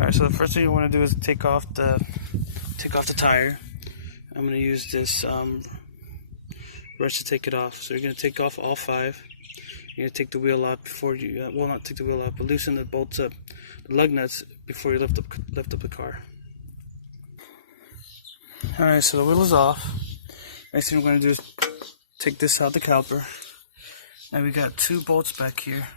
Alright, so the first thing you want to do is take off the tire. I'm going to use this wrench to take it off. So you're going to take off all 5. You're going to take the wheel out before you, well, not take the wheel out, but loosen the bolts up, the lug nuts, before you lift up the car. Alright, so the wheel is off. Next thing we're going to do is take this out the caliper. Now we got 2 bolts back here.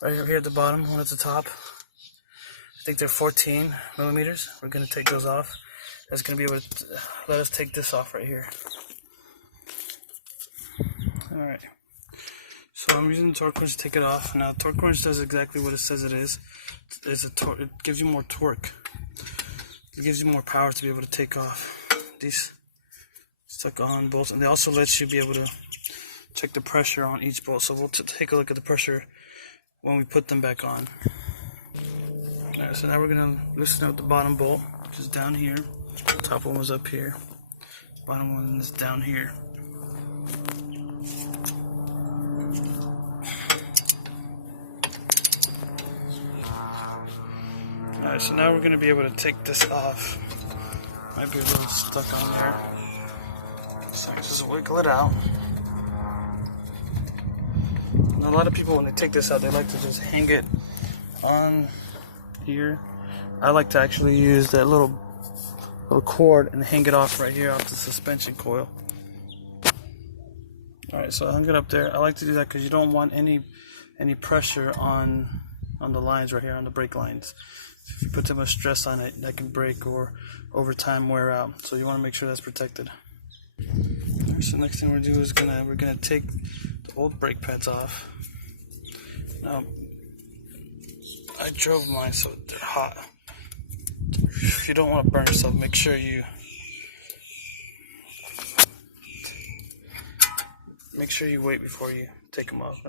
Right here at the bottom, one at the top. I think they're 14 millimeters. We're going to take those off. That's going to be able to let us take this off right here. Alright. So I'm using the torque wrench to take it off. Now the torque wrench does exactly what it says it is. It gives you more torque. It gives you more power to be able to take off these stuck on bolts. And they also let you be able to check the pressure on each bolt. So we'll take a look at the pressure when we put them back on. Alright, so now we're going to loosen up the bottom bolt, which is down here. The top one was up here. The bottom one is down here. Alright, so now we're going to be able to take this off. Might be a little stuck on there. So I just wiggle it out. And a lot of people, when they take this out, they like to just hang it on here. I like to actually use that little cord and hang it off right here off the suspension coil. Alright, so I hung it up there. I like to do that because you don't want any pressure on the lines right here, on the brake lines. If you put too much stress on it, that can break or over time wear out. So you want to make sure that's protected. Alright, so next thing we're gonna do is we're gonna take the old brake pads off. Now I drove mine, so they're hot. If you don't want to burn yourself, make sure you wait before you take them off.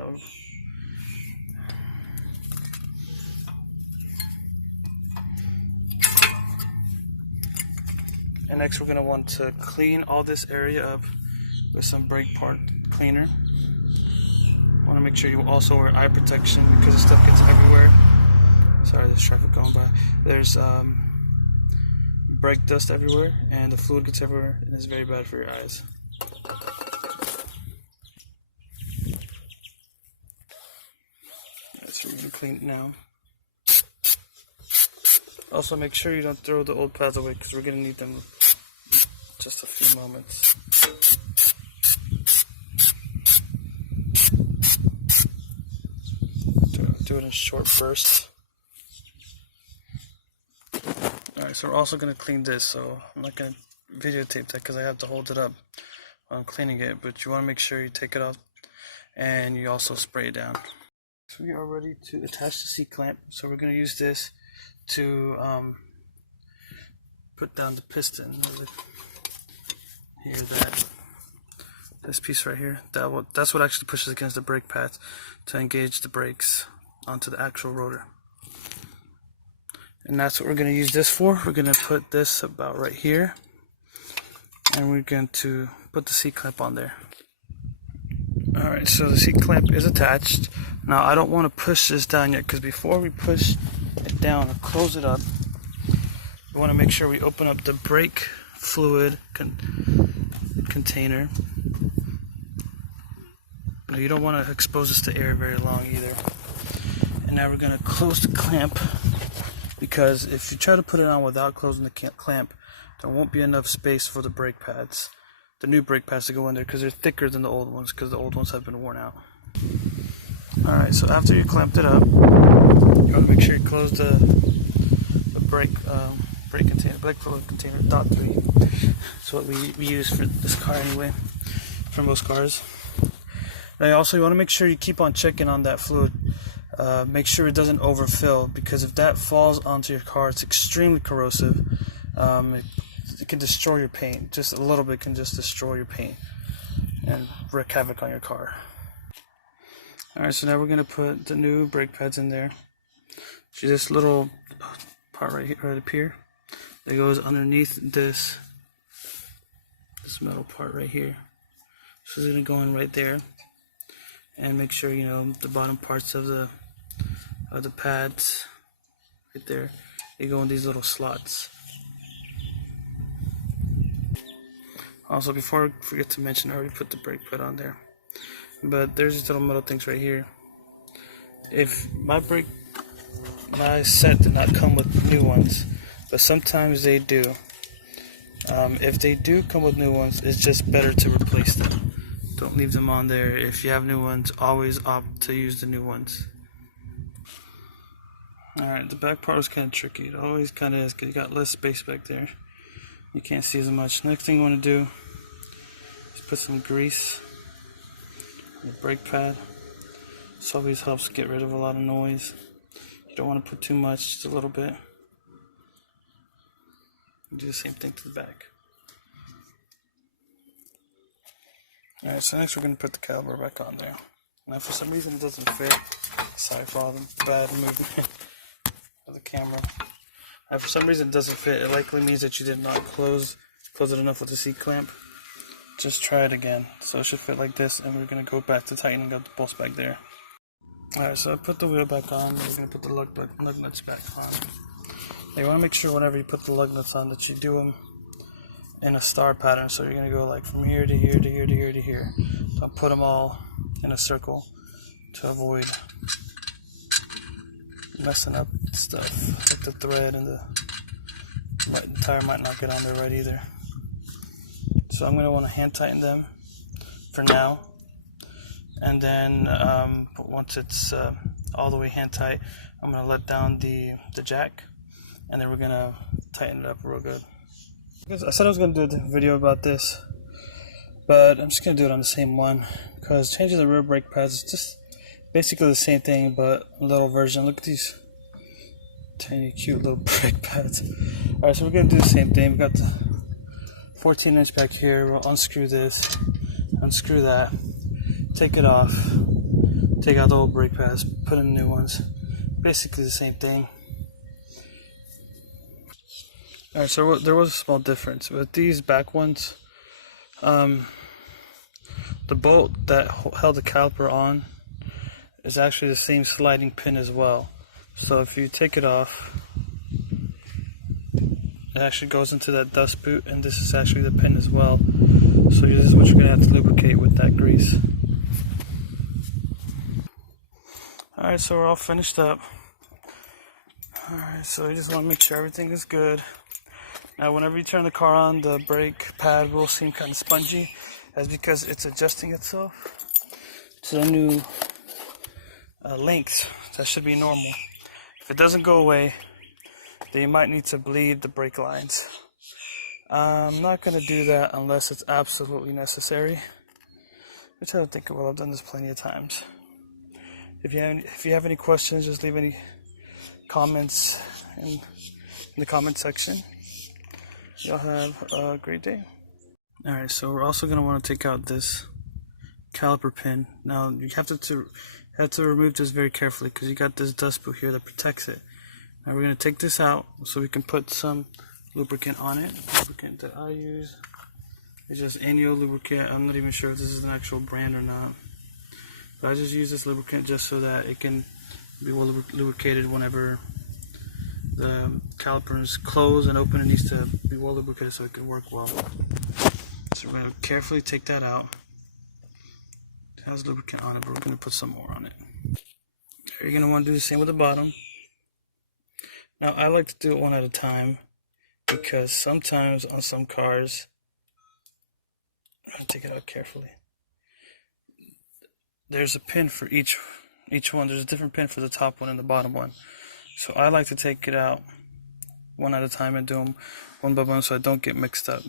And next we're going to want to clean all this area up with some brake part cleaner. Want to make sure you also wear eye protection because the stuff gets everywhere. Sorry, there's traffic going by. There's brake dust everywhere and the fluid gets everywhere and it's very bad for your eyes. So we're going to clean it now. Also make sure you don't throw the old pads away because we're going to need them just a few moments. Do it in short bursts. Alright, so we're also going to clean this, so I'm not going to videotape that because I have to hold it up while I'm cleaning it, but you want to make sure you take it off and you also spray it down. So we are ready to attach the C-clamp, so we're going to use this to put down the piston. Here, this piece right here, that's what actually pushes against the brake pads to engage the brakes onto the actual rotor. And that's what we're going to use this for. We're going to put this about right here, and we're going to put the C-clamp on there. Alright, so the C-clamp is attached. Now I don't want to push this down yet because before we push it down or close it up, we want to make sure we open up the brake fluid container. Now you don't want to expose this to air very long either. And now we're going to close the clamp, because if you try to put it on without closing the clamp, there won't be enough space for the brake pads, the new brake pads, to go in there because they're thicker than the old ones because the old ones have been worn out. Alright, so after you clamped it up, you want to make sure you close the brake fluid container, .3. That's what we use for this car anyway, for most cars. Now also you want to make sure you keep on checking on that fluid. Make sure it doesn't overfill, because if that falls onto your car, it's extremely corrosive. It can destroy your paint. Just a little bit can just destroy your paint and wreak havoc on your car. Alright, so now we're going to put the new brake pads in there. See this little part right here, right up here, that goes underneath this metal part right here. So it's going to go in right there, and make sure, you know, the bottom parts of the pads right there, They go in these little slots. Also, before I forget to mention, I already put the brake pad on there. But there's these little metal things right here. If my set did not come with new ones, but sometimes they do. If they do come with new ones, it's just better to replace them. Don't leave them on there. If you have new ones, always opt to use the new ones. Alright, the back part is kind of tricky. It always kind of is because you got less space back there. You can't see as much. Next thing you want to do is put some grease on the brake pad. This always helps get rid of a lot of noise. You don't want to put too much, just a little bit. Do the same thing to the back. Alright, so next we're going to put the caliper back on there. Now for some reason it doesn't fit. Sorry for all the bad movement of the camera. For some reason it doesn't fit. It likely means that you did not close it enough with the seat clamp. Just try it again. So it should fit like this, and we're going to go back to tightening up the bolts back there. Alright, so I put the wheel back on. We're going to put the lug nuts back on. Now you want to make sure whenever you put the lug nuts on that you do them in a star pattern. So you're going to go like from here to here to here to here to here. Don't put them all in a circle to avoid messing up stuff like the thread, and the tire might not get on there right either. So I'm going to want to hand tighten them for now, and then once it's all the way hand tight, I'm going to let down the jack, and then we're going to tighten it up real good. I said I was going to do a video about this, but I'm just going to do it on the same one, because changing the rear brake pads is just basically the same thing, but a little version. Look at these tiny, cute little brake pads. Alright, so we're going to do the same thing. We got the 14-inch back here. We'll unscrew this, unscrew that, take it off, take out the old brake pads, put in new ones. Basically the same thing. Alright, so there was a small difference. With these back ones, the bolt that held the caliper on is actually the same sliding pin as well. So if you take it off, it actually goes into that dust boot, and this is actually the pin as well. So this is what you're going to have to lubricate with that grease. Alright, so we're all finished up. Alright, so you just want to make sure everything is good. Now whenever you turn the car on, the brake pad will seem kind of spongy. That's because it's adjusting itself to the new lengths. That should be normal. If it doesn't go away, then you might need to bleed the brake lines. I'm not going to do that unless it's absolutely necessary, which I don't think it will. I've done this plenty of times. If you have any questions, just leave any comments in the comment section. Y'all have a great day. Alright, so we're also going to want to take out this caliper pin. Now you have to remove this very carefully, because you got this dust boot here that protects it. Now we're going to take this out so we can put some lubricant on it. The lubricant that I use is just Annual lubricant. I'm not even sure if this is an actual brand or not, but I just use this lubricant just so that it can be well lubricated whenever the caliper is closed and open. It needs to be well lubricated so it can work well. So we're going to carefully take that out. It has lubricant on it, but we're going to put some more on it. You're going to want to do the same with the bottom. Now I like to do it one at a time, because sometimes on some cars, I'm going to take it out carefully, there's a pin for each one. There's a different pin for the top one and the bottom one. So I like to take it out one at a time and do them one by one so I don't get mixed up.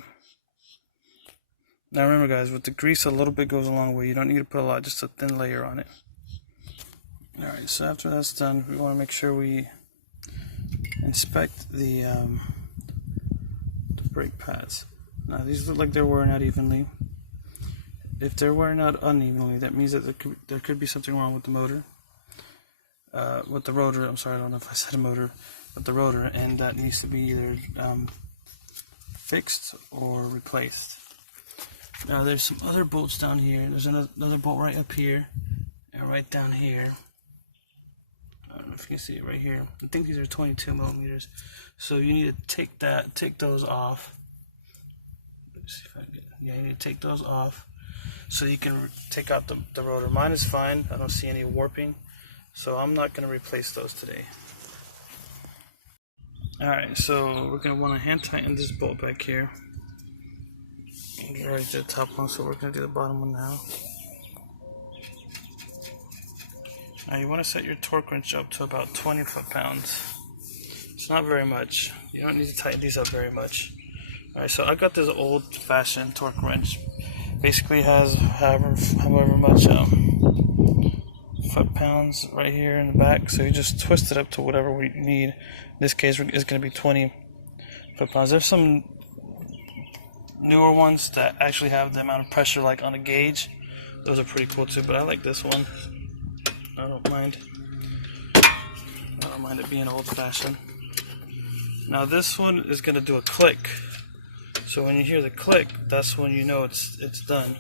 Now remember guys, with the grease a little bit goes a long way. You don't need to put a lot, just a thin layer on it. Alright, so after that's done, we want to make sure we inspect the brake pads. Now these look like they're wearing out evenly. If they're wearing out unevenly, that means that there could be something wrong with the motor. With the rotor, I'm sorry, I don't know if I said a motor, but the rotor, and that needs to be either fixed or replaced. Now there's some other bolts down here. There's another bolt right up here and right down here. know if you can see it right here. I think these are 22 millimeters. So you need to take those off. Let's see if I can get, yeah, you need to take those off so you can take out the rotor. Mine is fine. I don't see any warping. So I'm not going to replace those today. Alright, so we're going to want to hand tighten this bolt back here. Right to the top one, so we're going to do the bottom one now. Now you want to set your torque wrench up to about 20 foot-pounds. It's not very much. You don't need to tighten these up very much. Alright, so I got this old-fashioned torque wrench. Basically has however much foot-pounds right here in the back. So you just twist it up to whatever we need. In this case, it's going to be 20 foot-pounds. There's some newer ones that actually have the amount of pressure like on a gauge. Those are pretty cool too, but I like this one. I don't mind it being old-fashioned. Now this one is going to do a click. So when you hear the click, that's when you know it's done.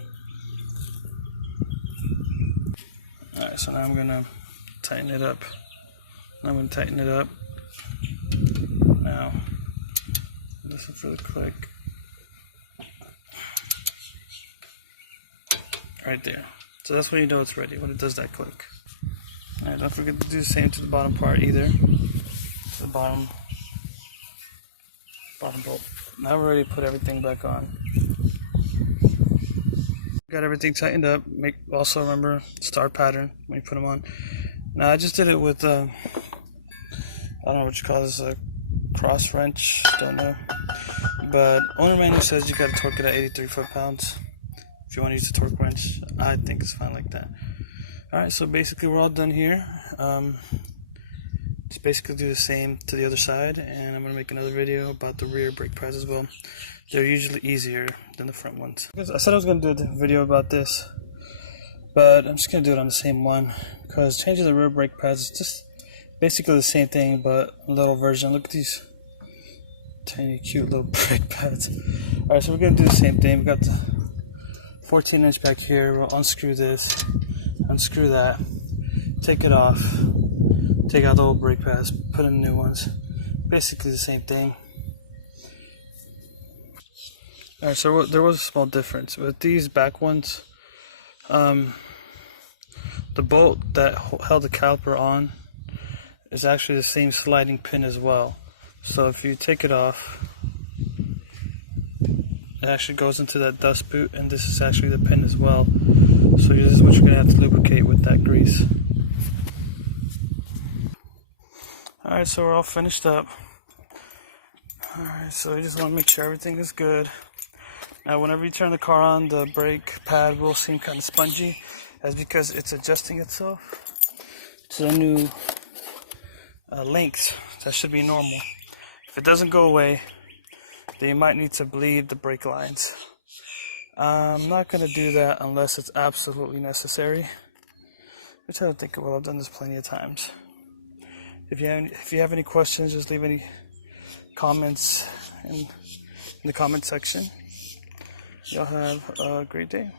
Alright, so now I'm going to tighten it up. Now listen for the click. Right there. So that's when you know it's ready, when it does that click. Alright, don't forget to do the same to the bottom part either. The bottom bolt. Now we're ready to put everything back on. Got everything tightened up. Also remember star pattern when you put them on. Now I just did it with I don't know what you call this, a cross wrench. Don't know. But owner manual says you got to torque it at 83 foot-pounds. If you want to use the torque wrench, I think it's fine like that. Alright, so basically we're all done here. Just basically do the same to the other side, and I'm going to make another video about the rear brake pads as well. They're usually easier than the front ones. I said I was going to do a video about this, but I'm just going to do it on the same one, because changing the rear brake pads is just basically the same thing, but a little version. Look at these tiny cute little brake pads. Alright, so we're going to do the same thing. We got the 14-inch back here. We'll unscrew this, unscrew that, take it off, take out the old brake pads, put in new ones. Basically the same thing. Alright, so there was a small difference. With these back ones, the bolt that held the caliper on is actually the same sliding pin as well. So if you take it off, it actually goes into that dust boot, and this is actually the pin as well. So this is what you're going to have to lubricate with that grease. Alright, so we're all finished up. Alright, so you just want to make sure everything is good. Now whenever you turn the car on, the brake pad will seem kind of spongy. That's because it's adjusting itself to the new length. That should be normal. If it doesn't go away, then you might need to bleed the brake lines. I'm not going to do that unless it's absolutely necessary, which I don't think it will. I've done this plenty of times. If you have any questions, just leave any comments in the comment section. Y'all have a great day.